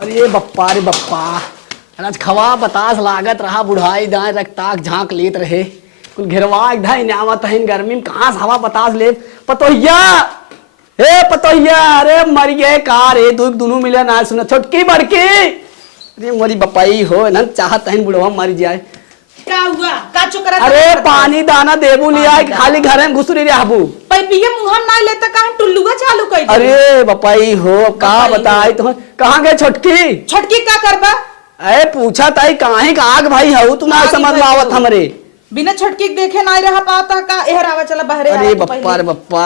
अरे बप्पा रे बप्पा, आज खवा बतास लागत रहा बुढ़ाई दाएं रखताक झांक लेत रहे कुल घेरवा इधर न्यावत है गर्मी में कहाँ से हवा बतास ले पतोहिया। हे पतोहिया, अरे मर गए का रे दुख दोनों मिले ना सुना छोटकी बड़की। अरे मरी बपाई हो ना चाहत है बुढ़वा मर जाए। क्या हुआ? का चुकरा? अरे पानी दाना देबू लिया खाली घर में घुस रही रहबू पैपिया मुहर ना लेता कहां टुल्लुआ चालू कर दे। अरे बपाई हो का बताई तुम कहाँ गए छोटकी? छोटकी का करबा? अरे पूछा ताई काहे का आग भाई हूँ तू ना समझ लावत हमरे बिना छोटकी के देखे ना रहा पाता का एहरावा चला बहरे। अरे बप्पा रे बप्पा,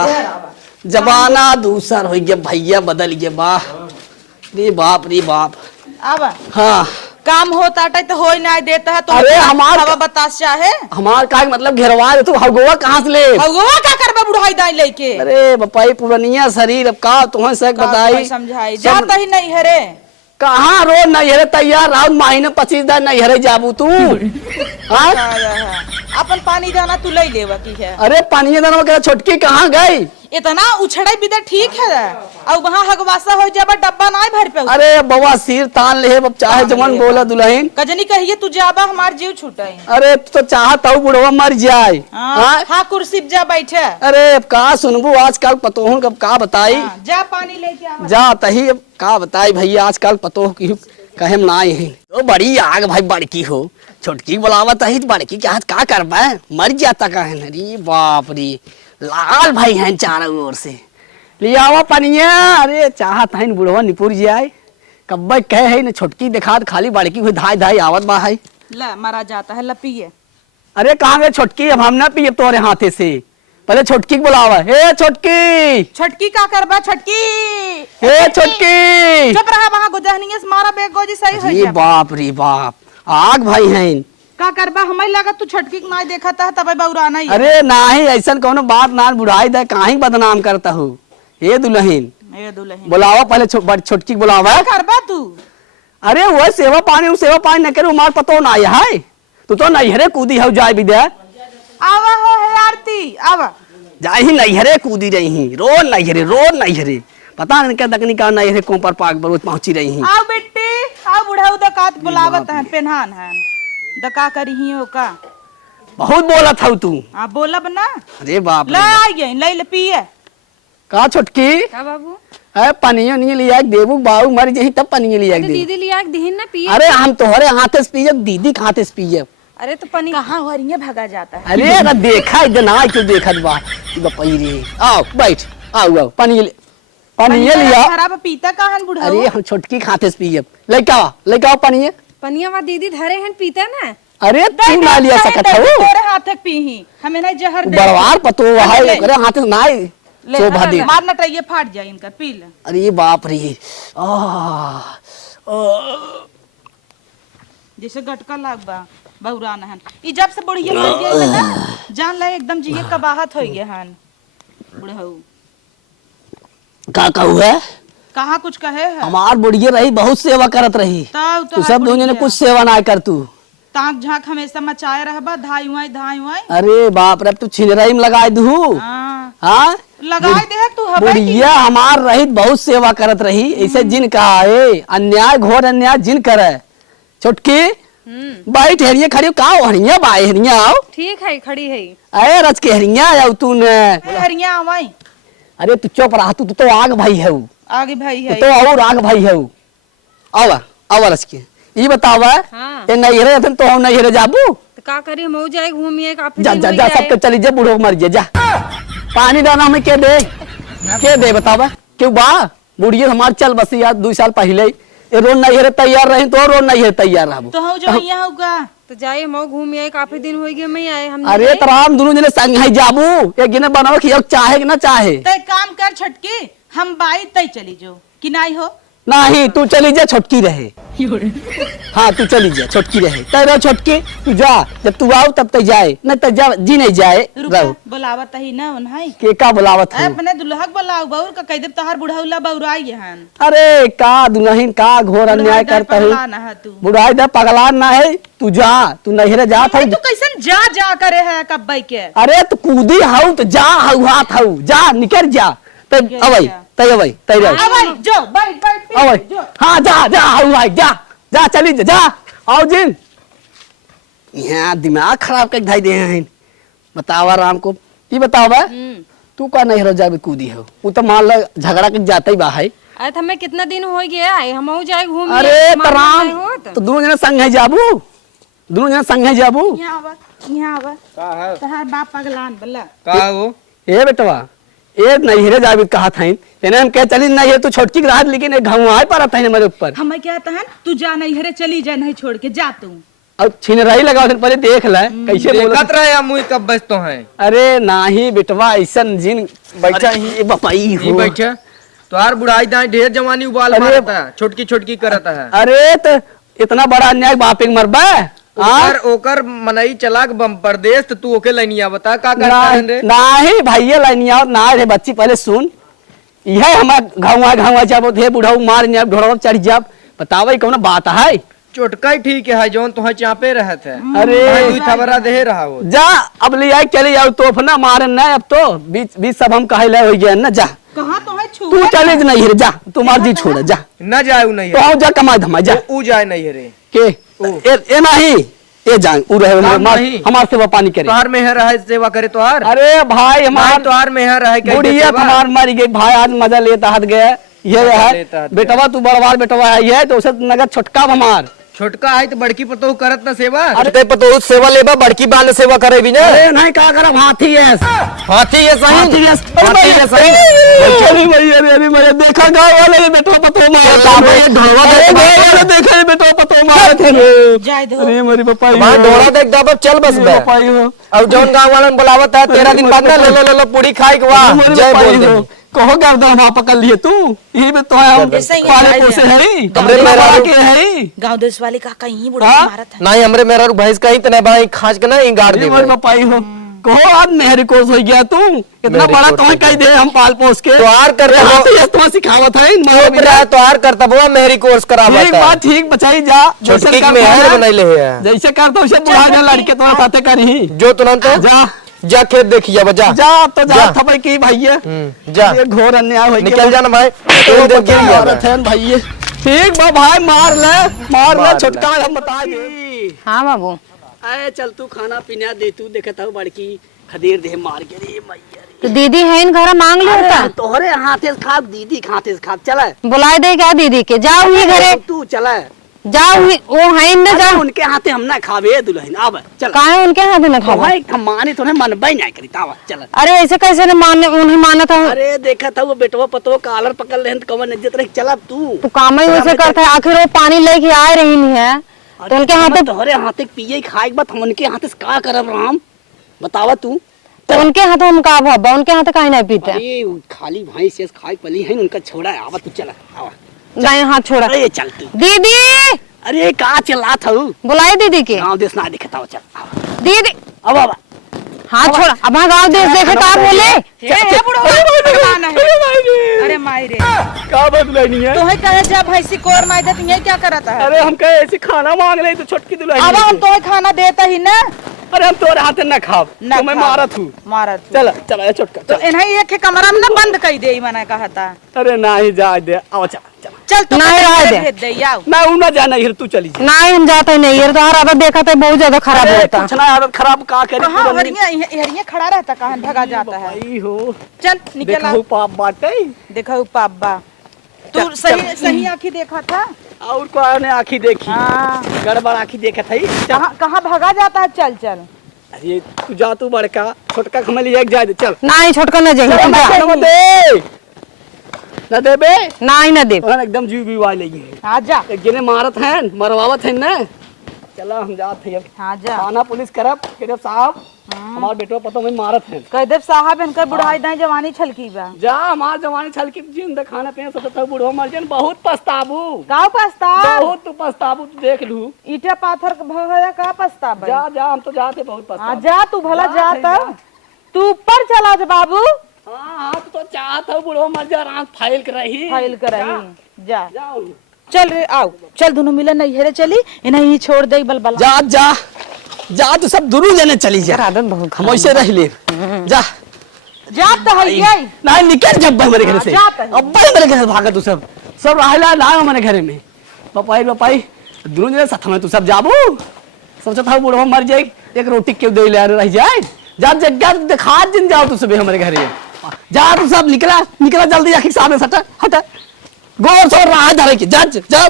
जमाना दूसर हो गया भैया, बदल गया वाह रे बाप रे बाप। आवा हाँ काम होता तो हो ही ना देता है तो अरे हमार हवा बतास चाहे हमार का मतलब घेरवा दे तू हगोवा कहाँ से ले? हगोवा का करबा बुढ़ाई दाई लेके? अरे बपाई पुरानिया शरीर अब का तुम्हें से बताई समझाई जाता ही नहीं है रे। कहाँ रोज नहीं हरे तैयार राउंड महीने 25 दिन नहीं हरे जाबू तू। हाँ अपन पानी दाना तू ले लेवा की है। अरे पानी दाना वगैरह छोटकी कहाँ गई? इतना उछड़े बिदा ठीक है और वहाँ हगवासा हो जाबा डब्बा ना भर पे। अरे बवा सिर तान ले चाहे जमन बोला दुल्हन कजनी कहिए तू जाबा हमार जीव छूटे। अरे तो चाहत हूँ बुढ़वा मर जाए। हाँ कुर्सी पे जा बैठे। अरे अब का सुनबू आजकल पतोहन कब का बताई। जा पानी लेके आ जा तही अब का बताई भैया आजकल पतोह की कहेम ना है तो बड़ी आग भाई बड़की हो छोटकी बुलावत है बड़की के हाथ का करबा मर जाता का है। अरे बाप रे लाल भाई हैं चारों ओर से लियावा पनिया। अरे चाहत है बुढ़वा निपुर जाए कब कहे है न छोटकी दिखा खाली बड़की हुई धाई धाई आवत बा है। ला मरा जाता है लपिए। अरे कहाँ गए छोटकी? अब हम ना पिए तोरे हाथे से, पहले छोटकी को बुलावा। हे छोटकी, छोटकी का करबा? छोटकी हे छोटकी चुप रहा वहाँ गुजहनिया से मारा बेग गोजी सही हो अरे बाप रे बाप आग भाई हैं का करबा? हमें लगा तू छोटकी को ना देखा था तब बौराना ही। अरे नाही ऐसा कोनो बात ना बुढ़ाई दे काहे बदनाम करता हूँ। हे दुल्हन ए दुल्हन बुलावा पहले छोटकी को बुलावा। का करबा तू? अरे वो सेवा पानी न करे उमार पतो ना है तू तो नैहरे कूदी हो जाए विद्या। आवा हो है आरती आवा जाए ही नैहरे कूदी रही रोज नैहरे पता नहीं क्या तकनी का नैहरे को पर पाक रोज पहुंची रही। आओ बेटी आओ बुढ़ाऊ दकात बुलावत है पेनहान है दका करी ही हो का बहुत बोला था तू। आप बोलब ना। अरे बाप ले आइए ले ले पिए का छोटकी का बाबू? अरे पनियो नहीं लिया देबू बाबू मर जही तब पनियो लिया दे। दीदी लिया दीहिन ना पिए। अरे हम तोहरे हाथे से पिए दीदी के हाथे से पिए। अरे तो पनी कहाँ हरिया भगा जाता है। अरे अगर देखा इधर आ क्यों देखत बा बपई रे आओ बैठ आओ पानी लिया। खराब पीता कहाँ बुढ़ाऊ? अरे हम छोटकी खाते से पिए लेके आओ पानी। पनिया वा दीदी धरे हैं पीता ना। अरे तू ना लिया सकत हो तोरे हाथ पी ही हमें नहीं जहर दे बरवार पतो है अरे हाथे से ना शोभा दे। मार नटइए फाट जाए इनका पी ले। अरे बाप रे जैसे गटका लाग बा बौरान हन ई जब से बुढ़िया मर गई है ना जान ले एकदम जिए कबाहत हो गए हन बुढ़ऊ। का कहू है कहाँ कुछ कहे है? हमार बुढ़िया रही बहुत सेवा करत रही तब तू सब दुनिया ने कुछ सेवा ना कर तू ताक झांक हमेशा मचाए रहबा धाई हुआई। अरे बाप रे तू छिनराई में लगाए दू। हाँ लगाए दे तू हवा बुढ़िया हमार रहित बहुत सेवा करत रही ऐसे जिन कहा है अन्याय घोर अन्याय जिन करे। छोटकी बैठ हेरिया खड़ी का हरिया बाई हेरिया आओ। ठीक है खड़ी है। अरे रच के हरिया आओ तूने। हरिया आवाई। अरे तू चुप रहा तू तो आग भाई है आगे भाई है तो और आग भाई है आवा रच के ये बतावा हाँ। ये नैहरे रहते तो हम नैहरे जाबू तो का करी मऊ जाए घूमिए काफी जा दिन जा हो जा गया सबके चली जा बूढ़ो मर जा पानी डाना हमें के दे बतावा क्यों बा बुढ़िया हमार चल बस यार 2 साल पहले ये रोज नैहरे तैयार रही तो रोज नैहरे तैयार रहबू तो हम जो यहाँ होगा तो जाइए मऊ घूमिए काफी दिन हो गए मैं आए हम। अरे तराम दोनों जने संग ही जाबू एक गिने बनाओ कि चाहे कि ना चाहे तो एक काम कर छटकी हम बाई तय चली जो कि नहीं हो नहीं तू चली जा छोटकी रहे। हाँ तू चली जा छोटकी रहे तेरा छोटकी तू जा जब तू आओ तब तक जाए न तक जा जी नहीं जाए रहो बुलावत ही ना उन्हाई के का बुलावत है अपने दुल्हक बुलाओ बउर का कह दे तोहर बुढ़ौला बउराई हन। अरे का दुल्हन का घोर अन्याय करता है तू बुढ़ाई दे पगला ना है तू जा तू नहरे जा था तू कैसन जा करे है कब्बई के। अरे तू कूदी हाउ तो जा हाउ हाथ हाउ जा निकल जा तो अवई तय भाई तय जाओ आ भाई जो बैठ बैठ आओ भाई जो हाँ जा जा आओ भाई जा जा चली जा जा आओ जिन यहाँ दिमाग खराब कर धाई दे हैं बतावा राम को ये बताओ बा तू का नहीं रह जाबे कूदी हो वो तो मान ल झगड़ा के जाता ही बा है अरे हमें कितना दिन हो गया है हम जाए घूम अरे तो राम तो दोनों जना संग है जाबू दोनों जना संग है जाबू यहाँ आवा का है तहार बाप पगलान बल्ला का है वो ए बेटवा ए नहीं रे जाबे कहा था तेने हम कह चली नहीं है तू छोटकी रात लेकिन एक घाव आए पर था मेरे ऊपर हमें क्या तहन तू जा नहीं हरे चली जा नहीं छोड़ के जा तू अब छिनराई लगाओ दिन पहले देख ले कैसे बोल देखत रहे हम मुई कब बचतो हैं अरे नाही बेटवा ऐसन जिन बैठा ही ए बपाई ई हो बैठे तोहार बुढ़ाई दाई ढेर जवानी उबाल अरे- मारता है छोटकी छोटकी करता है अरे तो इतना बड़ा अन्याय बाप एक मरबा हाँ? ओकर मनई चलाक बम परदेश तो तू ओके लैनिया बता का करता है रे नहीं भैया लाइनिया ना रे बच्ची पहले सुन यह हमार घावा जाबो थे बुढ़ाऊ मार जाब ढोड़वा चढ़ जाब बतावे कौन बात है चोटका ही ठीक है जोन तुह चापे रहत है अरे दुई थबरा दे रहा हो जा अब ले आई चले जाओ तो अपना मारन ना अब तो बीच बीच सब हम कहे ले हो गया ना जा कहाँ तो है छू तू चले ज नहीं रे जा तू मार जी छोड़ जा न जाए नहीं तो आओ जा कमाई धमा जा ऊ जाए नहीं रे के ए नहीं ए जाए उ रहे काम मार नहीं। हमार सेवा पानी करे तोहार मेहर है सेवा करे तोहार अरे भाई हमार तोहार मेहर है कैसे बुढ़िया सेवा? हमार मर गई भाई आज मजा लेता हाथ गया ये मजा है लेता हाथ बेटवा तू बड़वार बेटवा है ये तो उसे नगद छोटका हमार छोटका है तो बड़की पतो करत ना सेवा अरे ते पतो सेवा लेबा बड़की बाल सेवा करे भी ना अरे नहीं का करब हाथी है हाथी ये हाथी है हाथी ये सही चली भाई अरे मैं देखा गांव वाले ये बेटवा पतो मारता है ढोलवा अरे गांव वाले देखा ये बेटवा पतो मारत है रे जाए दो अरे मेरी पपाई वहां डोरा देख दबा चल बस बे पपाई हो अब जौन गांव वालन बुलावत है 13 दिन बाद ना ले पूरी खाई के वाह मेरी जय पपाई बोल दे हो कहो गर्दन हम पकड़ लिए तू यही में तो है हम ऐसे ही पाले है। पोसे है हमरे हमरे मेरा बड़ा के है गांव देश वाले का कहीं बुढ़ा हाँ? मारा था नहीं हमरे मेरा भैंस कहीं तने भाई खाज के ना इंगार ये दे मेरी पपाई हो कहो आज मेहरी कोस हो गया तू इतना मेहरी बड़ा कोस तुम्हें कह दे हम पाल पोस के तोहार करता हाँ, वो तो ये तुम्हें सिखावत है चुप रहा तोहार करता वो मेहरी कोर्स करावत ठीक है बात ठीक बचाई जा जैसे छोटकी करता में है है, बनाई ले है जैसे करता उसे बुढ़ा जा लड़के तुम्हारे साथे करी जो तुरंत जा जा खेत देखिए बजा जा अब तो जा जा। थपड़ की भैया जा ये घोर अन्याय हो गया निकल जाना भाई तो देख गिर गया औरत है भैया ठीक बा भाई मार ले छोटका हम बता दे हाँ बाबू आए चल तू खाना पीना दे तू देखता हूँ बड़की खदेर दे मार के रे मैया रे तो दीदी है इन घर मांग लिया था अरे तोहरे हाथे से खा दीदी हाथे से खा चला बुलाए दे क्या दीदी के जाओ ही घरे तू चला जाओ ही वो है न अरे जाओ उनके हाथे हम ना खावे दुल्हन आब चल कहा है उनके हाथ न खावा भाई माने तो मन बाई नहीं करी तावा चल अरे ऐसे कैसे न मान उन्हें माना था अरे देखा था वो बेटवा पतो कालर पकड़ ले तो कवन इज्जत रही चला तू तो काम ही वैसे करता है आखिर वो पानी लेके आ रही नहीं है तो उनके हाथे तोहरे हाथे पिए खाए के बाद हम उनके हाथे से का करब राम बतावा तू तो उनके हाथ हम का भाबा उनके हाथ काहे नहीं पीते अरे खाली भाई से खाए पली है उनका छोड़ा है आवा तू चला आवा नहीं हाथ छोड़ा अरे चल तू दीदी अरे का चला था बुलाए दीदी के गांव देश ना दिखता हो चल आवा दीदी अब आवा हाथ छोड़ा अब हाँ गाँव देश देखे का बोले हे बुढ़ा पगलान है अरे माई रे का बदलनी है तोहे कहे जा भैंसी कोर माई दे तुझे क्या करता है अरे हम कहे ऐसे खाना मांग ले तो छोटकी दुल्हन अब हम तोहे खाना देता ही ना अरे हम तोरे हाथे ना खाब ना तो मैं खाब। मारत हूँ मारत चल चल छोटका तो चल इन्हें एक कमरा में ना बंद कर दे मैंने कहा था अरे नहीं जा दे आओ चल चल चल तो नहीं रह दे। भेज दे आओ मैं उना जाना ही तू चली जा नहीं हम जाते नहीं ये तो हर आदत देखा था बहुत ज्यादा खराब अरे होता कुछ ना आदत खराब का करे कहाँ हरिया खड़ा रहता कहाँ भगा जाता है भाई हो चल निकल देखा आओ पाप बाटे देखा पापा तू चल, सही सही आँखी देखा था और को ने आंखी देखी हाँ गड़बड़ आंखी देखा थी कहाँ कहाँ भगा जाता है चल चल अरे तू जा तू बड़का छोटका खमल एक जा दे चल नहीं छोटका न जाएंगे तुम जा। न दे न देबे नहीं न दे ओहन एकदम जीव बीवा लेगी हाँ जा एक जने मारत हैं मरवावत हैं ना चला हम जात हैं अब हाँ जा थाना पुलिस करब के साहब हमार बेटवा पतो में मारत हैं कहदेव साहब इनकर बुढ़ाई दाई जवानी छलकी बा जा हमार जवानी छल की जिंदा खाना पीना सब तक बूढ़ो मर जन बहुत पछताबू गाँव पछताव बहुत तू पछताबू तू देख लू ईटा पाथर भया का पछताव जा जा हम तो जाते बहुत हाँ पछताबू जा तू भला जा, जा तब तू ऊपर चला जा बाबू हाँ तो चाहत हो बूढ़ो मर जा रात फाइल कर रही फाइल कर रही जा जाओ चल रे आओ चल दोनों मिले नहीं हेरे चली इन्हें ही छोड़ दे बलबला जा जा जा तू सब दुनू जने चली जा आदत बहुत हम ऐसे रह ले जा जात तो है ये नहीं निकल जब हमारे घर से जाता है। अब मेरे घर से भागा तू सब रहला ना हमारे घर में पपाई दोनों जने साथ में तू सब जाबू सबसे था बूढ़ा मर जाए एक रोटी क्यों दे ले रह जाए जा जगह दिखा दिन जाओ तू सब हमारे घर जा तू सब निकला जल्दी जाके सामने हटा हटा गोर सो रहा धरे की जा जा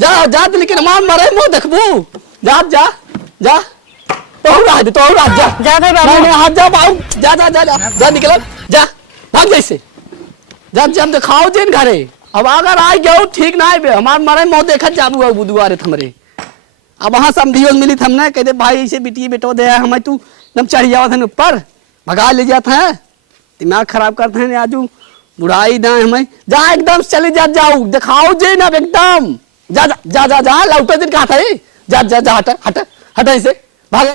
जा जा लेकिन मां मरे मुंह देखबू जा जा जा तो रहा जा जा भाई बाबू नहीं हाथ जा बाबू जा जा जा जा जा निकल जा भाग जैसे जब जब दिखाओ जिन घरे अब अगर आ गयो ठीक ना आए हमार मरे मुंह देखत जाबू बुधवारे हमरे अब वहां समझियो मिली हमने कहते भाई इसे बिटिया बेटो दे हमें तू एकदम चढ़ जावत है ऊपर भगा ले जाता है दिमाग खराब करते हैं आजू बुढ़ाई ना हमें जा एकदम चले जाओ दिखाओ जे ना एकदम जा जा जा जा लौटे दिन कहा था जा जा जा हटा हटा हटा इसे